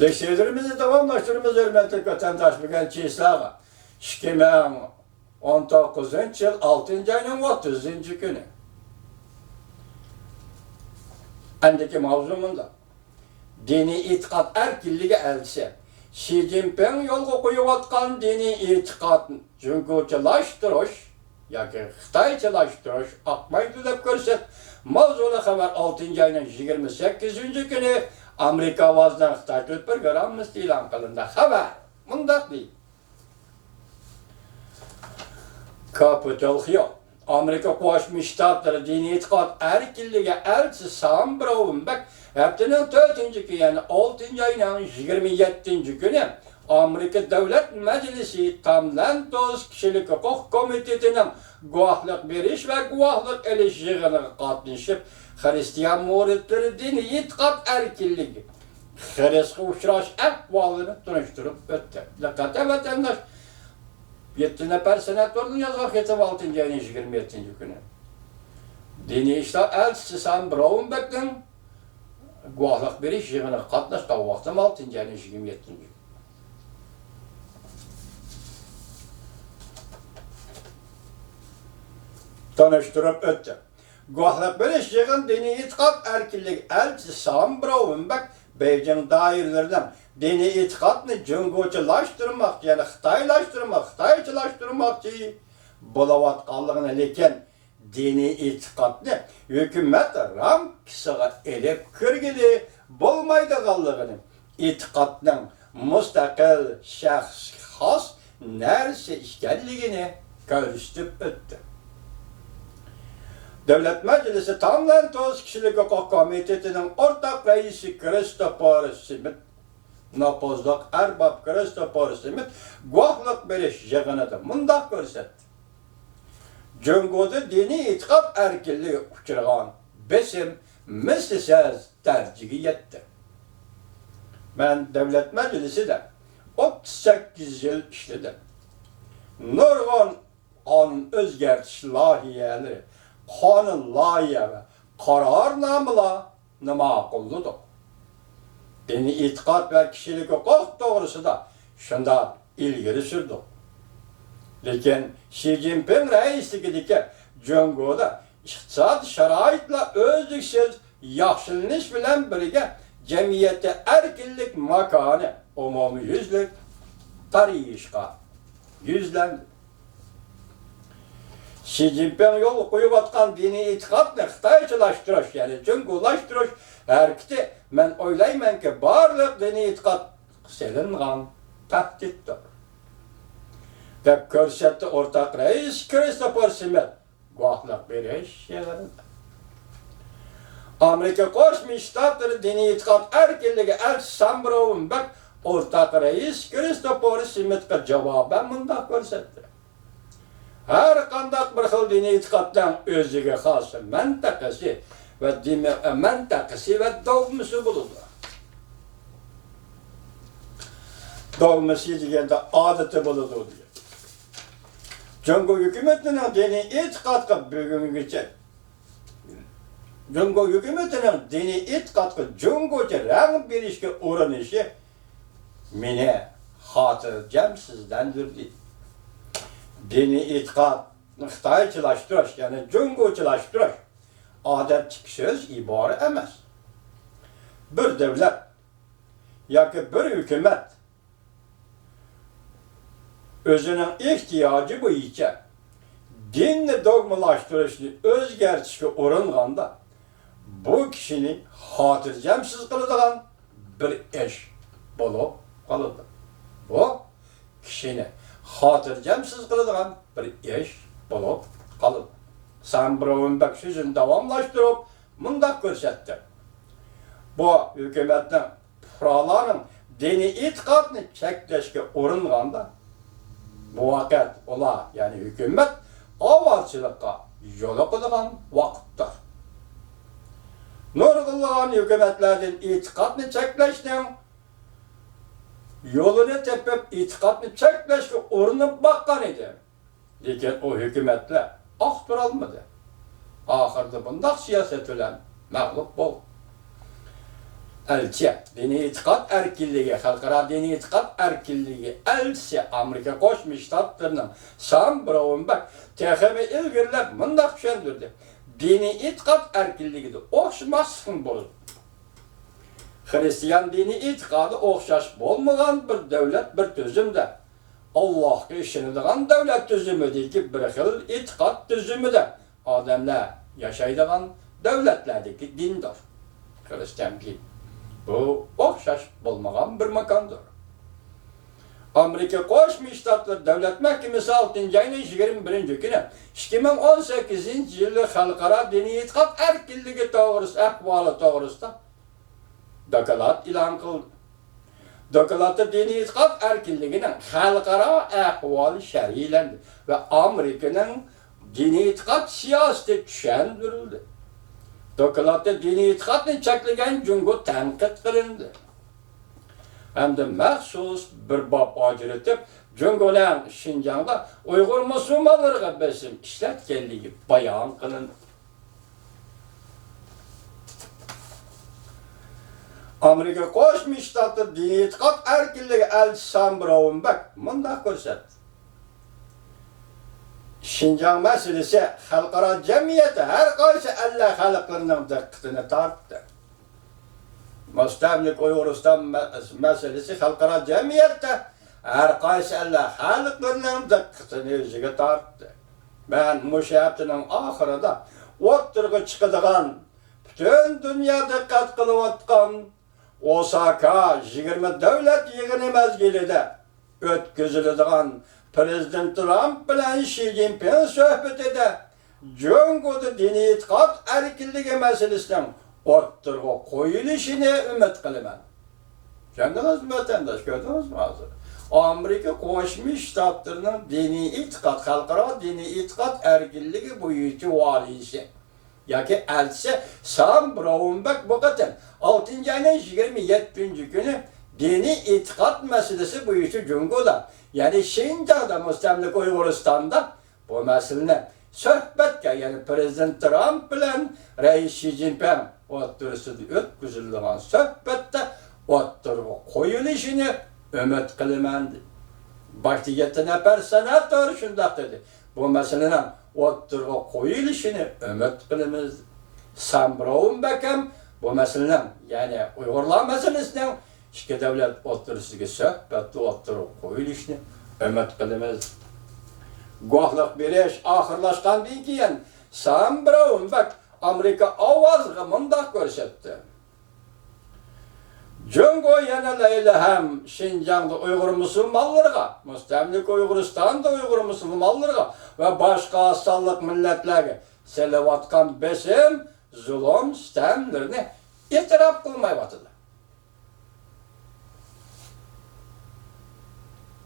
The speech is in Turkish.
Leşelerimizi davamlaştırımız hürmetli vatandaş bugün çiğsağı. 2019 yıl 6. ayının 30. günü. Andaki mavzumunda dini itikat erkinliği elçisi Xi Jinping yolga koyuvatkan dini itikat cüngüçülaştırış yoki Xitayçılaştırış akmaydı dep ko'rsak, mavzuli xabar 6. ayının 28. günü Amerika ovozdan Xitoy programmasi e'lon qilindi. Xabar mundaq deydi. Capitol Hill Amerika Qo'shma Shtatlari diniy e'tiqod erkinligi elchisi Sam Brownback haftaning 4. kuni, ya'ni 6. ayning 27. kuni Amerika Davlat Majlisi Tamlan To'z kishilik huquq komitetining guvohlik berish va guvohlik olish yig'iniga qatnashib, Hristiyan muridlari diniy e'tiqod erkinligi xirasga uchrash ahvolini tunishtirib o'tdi. Diqqatga vatandosh, 7 nafar senatorning yozgan xati 6. ayning 27. kuni. Diniy ishlar elchisi Sam Brownbackning guvohlik berish yig'iniga qatnashgan vaqti 6. ayning 27. kuni. Tanıştırıp öttü. Guvohlik berish yig'in diniy e'tiqod erkinligi elchisi Sam Brownback Beijing doiralaridan diniy e'tiqodni cüngüçülaştırmak, ya'ni Xitoylaştırmak, Xitoyçılaştırmakçı bo'layotganligini, lekin diniy e'tiqodni hukumat ramkasiga elib kirgili bo'lmaydiganligini, e'tiqodning mustaqil shaxsga xos narsa ekanligini ko'rsatib o'tdi. Davlat Majlisi Tamlan To'z kishilik huquq komitetining o'rtaq raisi Christopher Smith, nopozliq arbab Christopher Smith guvohlik berish yig'inida mundaq ko'rsatdi. Jungoda diniy e'tiqod erkinligi uchragan besim mislsiz darajaga yetdi. Men Davlat Majlisida 38 yil ishladim. Nurg'un qonun o'zgartirish loyihalari, qonun loyiha va qarornomalarni ma'qulladik. Diniy e'tiqod va kishilik huquq to'g'risida shunda ilgari surdik. Lekin Xi Jinping raisligidagi Jungoda iqtisod sharoitlar o'zliksiz yaxshilanish bilan birga jamiyatda erkinlik makoni umumyuzlik tarixga yuzlandi. Xi Jinping yo'l qo'yayotgan diniy e'tiqodni Xitoychalashtirish, ya'ni jungulashtirish harakati, men o'ylaymanki, barliq diniy e'tiqod selingan tahdiddir deb ko'rsatdi o'rtaq rais Christopher Smith guvohlik berish yig'inida. Amerika Qo'shma Shtatlari diniy e'tiqod erkinligi elchisi Sam Brownback o'rtaq rais Christopher Smithga javoban mundaq ko'rsatdi. Her qanday bir xil diniy e'tiqoddan o'ziga xos mantaqasi va dogmasi bo'ladi. Dogmasi deganda odati bo'ladi deydi. Jungo hukumatining diniy e'tiqodga bugungacha Jungo hukumatining diniy e'tiqodga jungocha rang berishga urinishi meni xotirjamsizlantirdi deydi. Diniy e'tiqodni Xitoychalashtirish, ya'ni jungochilashtirish odatchi so'z ibora emas. Bir davlat yoki bir hukumat o'zining ehtiyoji bo'yicha dinni dogmalashtirishni o'zgartirishga uringanda bu kishining xotirjamsiz qiladigan bir ish bo'lib qoladi. Bu kishini xotirjamsiz qiladigan bir ish bo'lib qoladi. Sam Brownback so'zini davomlashtirib mundaq ko'rsatdi. Bu hukumatning fuqarolaring diniy e'tiqodni cheklashga uringanda bu vaqt ular, ya'ni hukumat avvalchilikqa yo'l qo'yadigan vaqtdir. Nurg'unlagan hukumatlardan e'tiqodni cheklashning yo'lini tepib e'tiqodni cheklashga urinib boqqan edi. Lekin o hukumatlar oqtura olmadi. Oxirida bundoq siyosat bilan mag'lub bo'ldi. elçi, dini itikat erkinliği, halkara dini itikat erkinliği, elçi Amerika Koşmuş Ştatlarının Sam Brownback THB ilgirler mındak düşündürdü. Dini itikat erkinliği de okşamasın bulur. Hristiyan dini itikadı okşaş bolmagan bir devlet bir tüzümde. Allah'a işinadigan devlet tüzümü değil ki bir xil itikat tüzümü de adamlar yaşaydigan devletlerdeki dindir. Hristiyan din. Bu okşaş bolmagan bir makandır. Amerika Koşmuş Ştatları Devlet Mahkemesi 6. ayının 21. günü 2018 yılı halkara dini itikat erkinliği doğrusu ahvalı doğrusunda dokulat ilan kıldı. Dokulatı dini itikat erkinliğinin halkara ahvalı şerhilendi ve Amerika'nın dini itikat siyaseti düşendirildi. Dokulatı dini itikatını çekilgen cungu tenkit kılındı. Hem de məxsus bir bab acıratıb, Cungo'nun Şinjan'da Uygur Müslümanlarına besim işletkenliği bayan kılındı. Amerika Koşmuş Ştatları dini itikat erkinliği elçi Sam Brownback mındak gösterdi. Şinjan meselesi halkara cemiyeti her kaysi Allah halklarının dikkatini tarttı. Müstemlik Uyguristan meselesi halkara cemiyette her kaysi Allah halklarının dikkatini yüzüge tarttı. Ben müşahitinin ahırında oturgu çıkıdığan, bütün dünya dikkat kılıvatkan Osaka 20 devlet yığını mezgilide ötküzülüdüğün Prezident Trump bilen Xi Jinping söhbetide Cungo'da dini itikat erkinliği meselesinden ortaya koyuluşunu ümit kılıman. Kendiniz mi vatandaş gördünüz mü hazır? Amerika Koşmuş Ştatlarının dini itikat, halkara dini itikat erkinliği boyutu valisi. Yaki elçi Sam Brownback bu kadar 6. ayının 27. günü dini itikat meselesi boyutu Cungo'da yani Şinjan'da müstemlik Uyguristan'da bu meselenin söhbetke yani Prezident Trump bilen Reis Xi Jinping oturusunda ötküzüldüğün söhbette oturuğa koyuluşunu ümit kılımandı. Baştiyette nefer senatör şundak dedi. Bu meselenin oturuğa koyuluşunu ümit kılımız. Sam Brownback'ım bu meselenin yani Uygurlar meselesinden iki devlet oturusunda söhbette oturuğa koyuluşunu ümit kılımız. Guahlık biriş ahırlaşkandan keyin Sam Brownback Amerika avazga mındak görsetti. Cungo yeneyle hem Şinjan'da Uygur Müslümanlarına, müstemlik Uyguristan'da Uygur Müslümanlarına ve başka asallık milletlerine selevatkan besim, zulüm sistemlerini itiraf kılmayı batıdı.